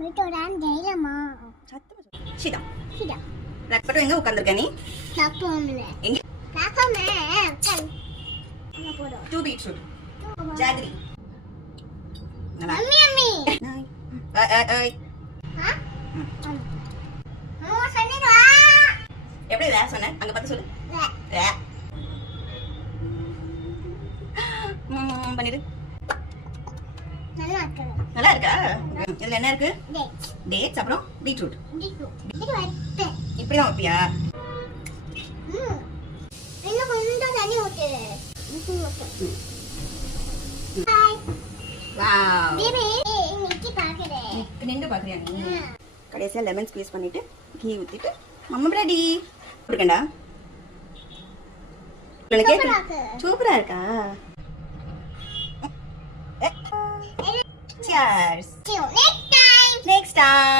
வீட்டோடான் ஜெயிலமா சத்தமா சொல்லு. சீதா சிடா ரக்பட்டு எங்க உட்கார்ந்திருக்க நீ? சாப்பிடுவோம்ல எங்க? காக்காம கல் அங்க போறோம் 2 பீட்ரூட் ஜாகரி நல்லா அம்மி அம்மி நாய் ஏய் ஆ அம்மா சொன்னீங்க எப்படி வே சொன்ன அங்க பார்த்து சொல்லு வே பண்ணிரு நல்லா இருக்கு நல்லா இருக்கா இதுல என்ன இருக்கு டேட் டேட்ஸ் அப்புறம் பீட்ரூட் இது வரட்டு இப்படி தான் வைப்பியா இன்னும் கொஞ்சம் தண்ணி ஊத்து ஹாய் வாவ் பேபி இன்னைக்கு பாக்குறேன் நின்று பாக்குறியா நீ கடைசியா லெமன் ஸ்க்வீஸ் பண்ணிட்டு கீ ஊத்திட்டு மம்மி ரெடி இருக்கேன்டா சூப்பரா இருக்கா Cheers. Till next time. Next time.